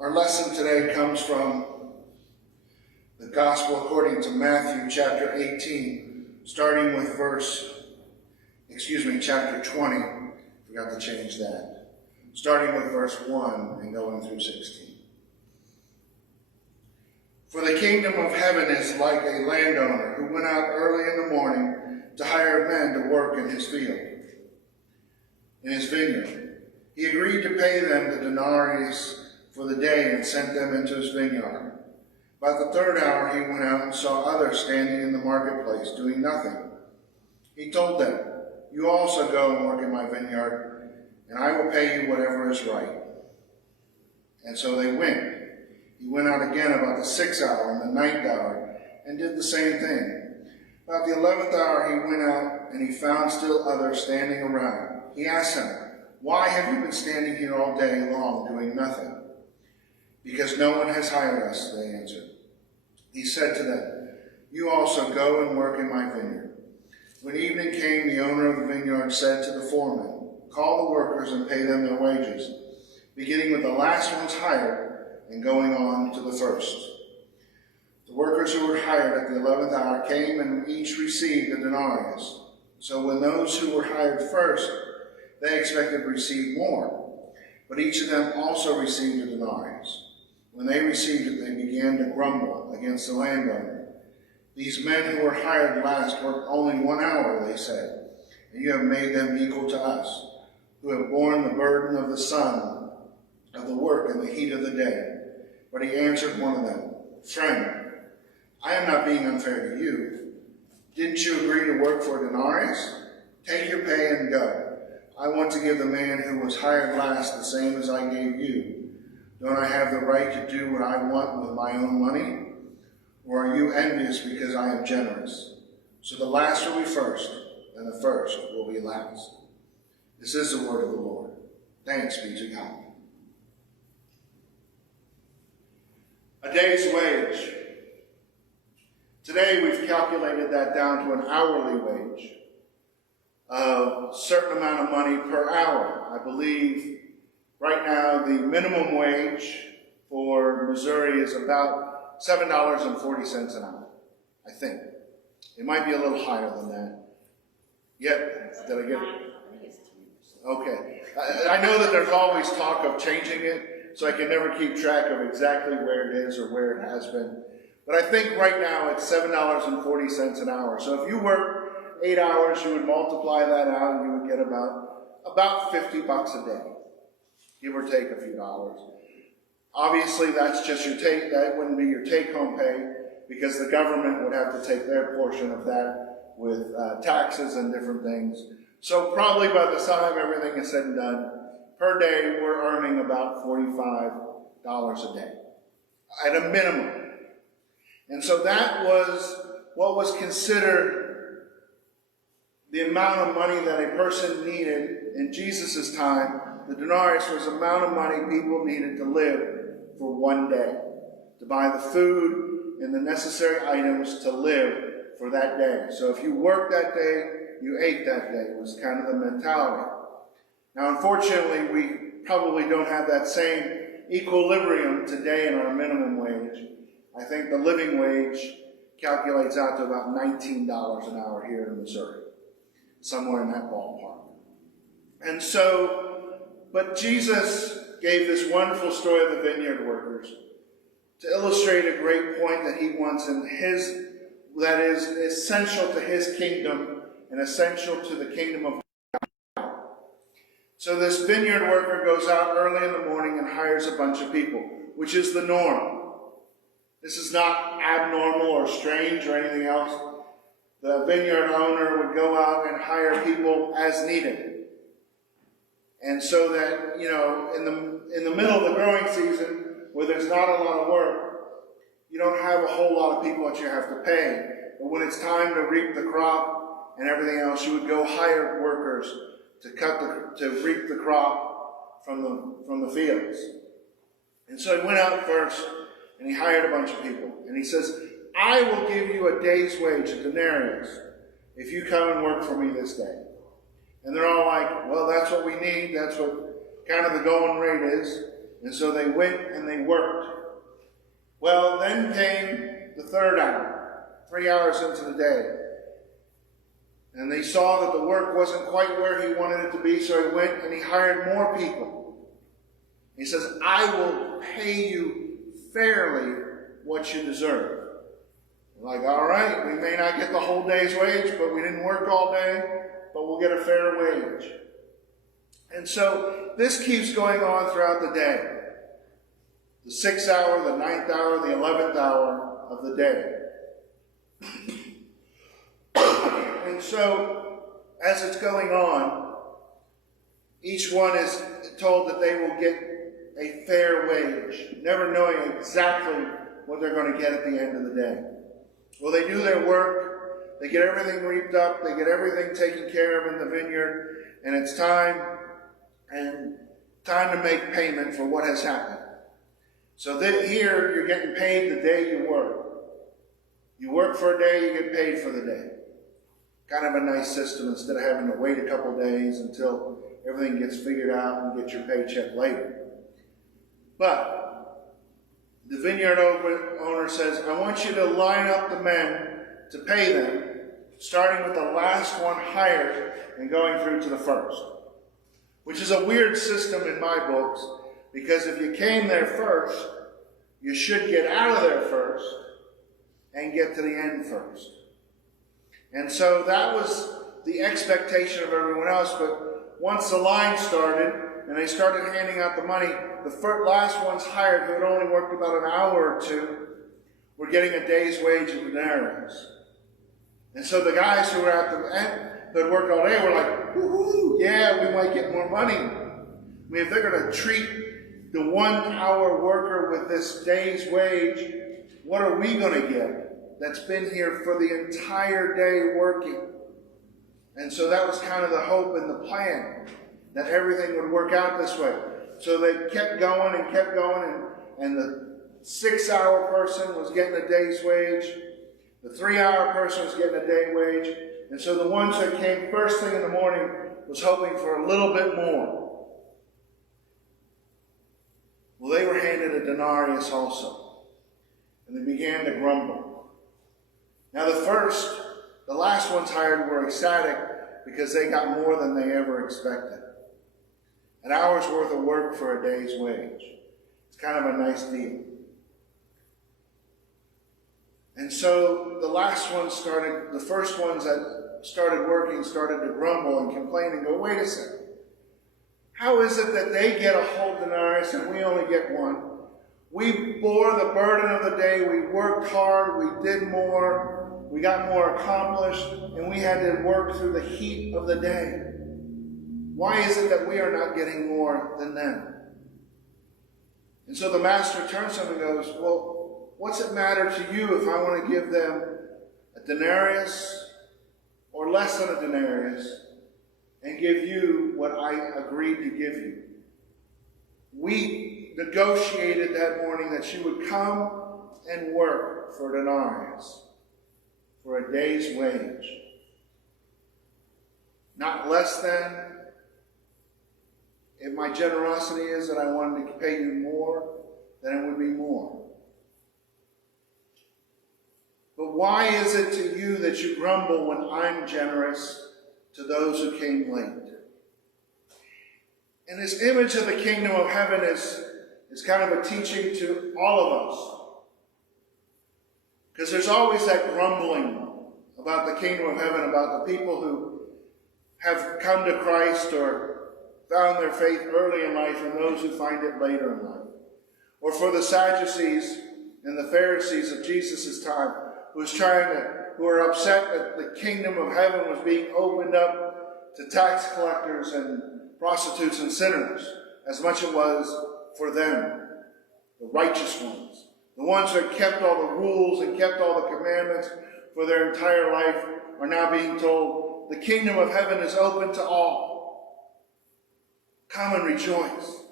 Our lesson today comes from the Gospel according to Matthew chapter 18, starting with chapter 20. Forgot to change that. Starting with verse 1 and going through 16. For the kingdom of heaven is like a landowner who went out early in the morning to hire men to work in his field, in his vineyard. He agreed to pay them the denarius for the day and sent them into his vineyard. About the third hour he went out and saw others standing in the marketplace doing nothing. He told them, "You also go and work in my vineyard, and I will pay you whatever is right." And so they went. He went out again about the 6th hour and the 9th hour and did the same thing. About the 11th hour he went out and he found still others standing around. He asked them, "Why have you been standing here all day long doing nothing?" "Because no one has hired us," they answered. He said to them, "You also go and work in my vineyard." When evening came, the owner of the vineyard said to the foreman, "Call the workers and pay them their wages, beginning with the last ones hired and going on to the first." The workers who were hired at the 11th hour came and each received a denarius. So when those who were hired first, they expected to receive more, but each of them also received a denarius. When they received it, they began to grumble against the landowner. "These men who were hired last worked only 1 hour," they said, "and you have made them equal to us, who have borne the burden of the sun, of the work in the heat of the day." But he answered one of them, "Friend, I am not being unfair to you. Didn't you agree to work for a denarius? Take your pay and go. I want to give the man who was hired last the same as I gave you. Don't I have the right to do what I want with my own money? Or are you envious because I am generous?" So the last will be first, and the first will be last. This is the word of the Lord. Thanks be to God. A day's wage. Today we've calculated that down to an hourly wage. A certain amount of money per hour. I believe right now the minimum wage for Missouri is about $7.40 an hour, I think. It might be a little higher than that. Yep, did I get it? Okay. I know that there's always talk of changing it, so I can never keep track of exactly where it is or where it has been. But I think right now it's $7.40 an hour. So if you work 8 hours, you would multiply that out and you would get about $50 a day, give or take a few dollars. Obviously, that's just that wouldn't be your take-home pay, because the government would have to take their portion of that with taxes and different things. So probably by the time everything is said and done, per day we're earning about $45 a day, at a minimum. And so that was what was considered the amount of money that a person needed in Jesus' time. The denarius was the amount of money people needed to live for one day, to buy the food and the necessary items to live for that day. So if you worked that day, you ate that day, was kind of the mentality. Now, unfortunately, we probably don't have that same equilibrium today in our minimum wage. I think the living wage calculates out to about $19 an hour here in Missouri, somewhere in that ballpark. And so, but Jesus gave this wonderful story of the vineyard workers to illustrate a great point that he wants that is essential to his kingdom and essential to the kingdom of God. So this vineyard worker goes out early in the morning and hires a bunch of people, which is the norm. This is not abnormal or strange or anything else. The vineyard owner would go out and hire people as needed. And so that, in the middle of the growing season, where there's not a lot of work, you don't have a whole lot of people that you have to pay. But when it's time to reap the crop and everything else, you would go hire workers to reap the crop from the fields. And so he went out first, and he hired a bunch of people. And he says, "I will give you a day's wage, a denarius, if you come and work for me this day." And they're all like, "Well, that's what we need. That's what kind of the going rate is." And so they went and they worked. Well, then came the third hour, 3 hours into the day. And they saw that the work wasn't quite where he wanted it to be, so he went and he hired more people. He says, I will pay you fairly what you deserve. Like, all right, we may not get the whole day's wage, but we didn't work all day, but we'll get a fair wage. And so this keeps going on throughout the day. The 6th hour, the 9th hour, the 11th hour of the day. And so, as it's going on, each one is told that they will get a fair wage, never knowing exactly what they're going to get at the end of the day. Well, they do their work, they get everything reaped up, they get everything taken care of in the vineyard, and it's time to make payment for what has happened. So here, you're getting paid the day you work. You work for a day, you get paid for the day. Kind of a nice system instead of having to wait a couple days until everything gets figured out and get your paycheck later. But the vineyard owner says, I want you to line up the men to pay them, starting with the last one hired and going through to the first. Which is a weird system in my books, because if you came there first, you should get out of there first and get to the end first. And so that was the expectation of everyone else, but once the line started and they started handing out the money, the last ones hired, who had only worked about an hour or two, were getting a day's wage of denarius. And so the guys who were at the end, who had worked all day, were like, woohoo, yeah, we might get more money. I mean, if they're going to treat the 1 hour worker with this day's wage, what are we going to get that's been here for the entire day working? And so that was kind of the hope and the plan, that everything would work out this way. So they kept going, and the 6 hour person was getting a day's wage. The 3 hour person was getting a day wage. And so the ones that came first thing in the morning was hoping for a little bit more. Well, they were handed a denarius also. And they began to grumble. Now the last ones hired were ecstatic because they got more than they ever expected. An hour's worth of work for a day's wage. It's kind of a nice deal. And so the first ones that started working started to grumble and complain and go, wait a second. How is it that they get a whole denarius and we only get one? We bore the burden of the day, we worked hard, we did more, we got more accomplished, and we had to work through the heat of the day. Why is it that we are not getting more than them? And so the master turns to him and goes, well, what's it matter to you if I want to give them a denarius or less than a denarius and give you what I agreed to give you? We negotiated that morning that she would come and work for a denarius, for a day's wage. Not less than. If my generosity is that I wanted to pay you more, then it would be more. But why is it to you that you grumble when I'm generous to those who came late? And this image of the kingdom of heaven is kind of a teaching to all of us. Because there's always that grumbling about the kingdom of heaven, about the people who have come to Christ or found their faith early in life and those who find it later in life. Or for the Sadducees and the Pharisees of Jesus' time, who were upset that the kingdom of heaven was being opened up to tax collectors and prostitutes and sinners, as much as it was for them, the righteous ones. The ones who had kept all the rules and kept all the commandments for their entire life are now being told, the kingdom of heaven is open to all. Come and rejoice.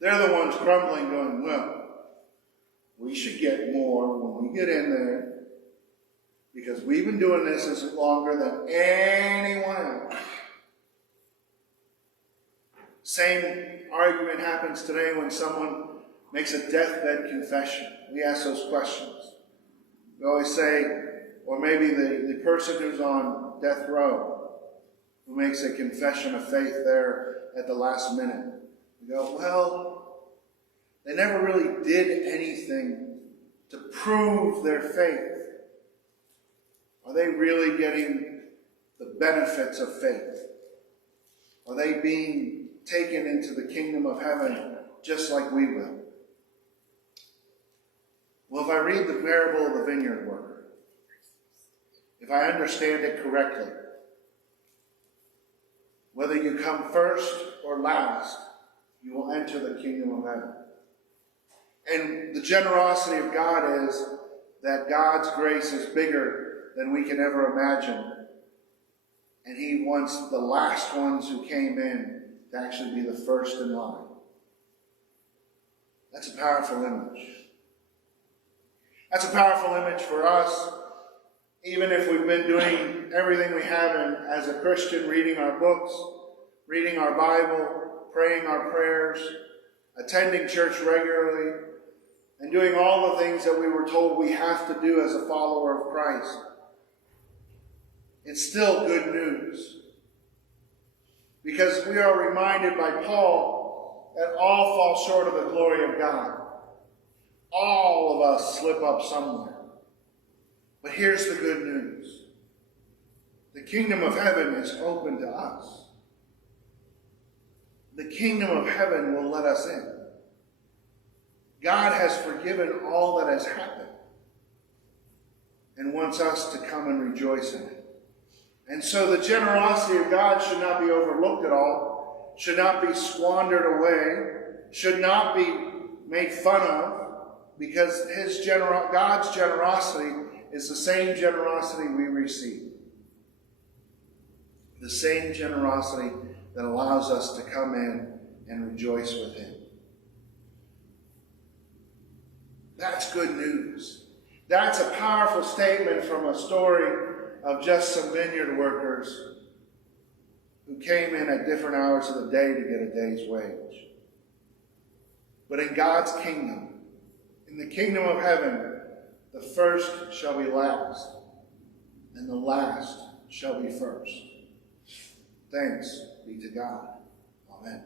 They're the ones grumbling, going, well, we should get more when we get in there because we've been doing this longer than anyone else. Same argument happens today when someone makes a deathbed confession. We ask those questions. We always say, or maybe the person who's on death row, who makes a confession of faith there at the last minute. We go, well, they never really did anything to prove their faith. Are they really getting the benefits of faith? Are they being taken into the kingdom of heaven just like we will? Well, if I read the parable of the vineyard worker, if I understand it correctly, whether you come first or last, you will enter the kingdom of heaven. And the generosity of God is that God's grace is bigger than we can ever imagine. And he wants the last ones who came in to actually be the first in line. That's a powerful image. That's a powerful image for us, even if we've been doing everything we have as a Christian, reading our books, reading our Bible, praying our prayers, attending church regularly, and doing all the things that we were told we have to do as a follower of Christ. It's still good news. Because we are reminded by Paul that all fall short of the glory of God. All of us slip up somewhere. But here's the good news. The kingdom of heaven is open to us. The kingdom of heaven will let us in. God has forgiven all that has happened and wants us to come and rejoice in it. And so the generosity of God should not be overlooked at all, should not be squandered away, should not be made fun of, because God's generosity is the same generosity we receive. The same generosity that allows us to come in and rejoice with him. That's good news. That's a powerful statement from a story of just some vineyard workers who came in at different hours of the day to get a day's wage. But in God's kingdom, in the kingdom of heaven, the first shall be last, and the last shall be first. Thanks be to God. Amen.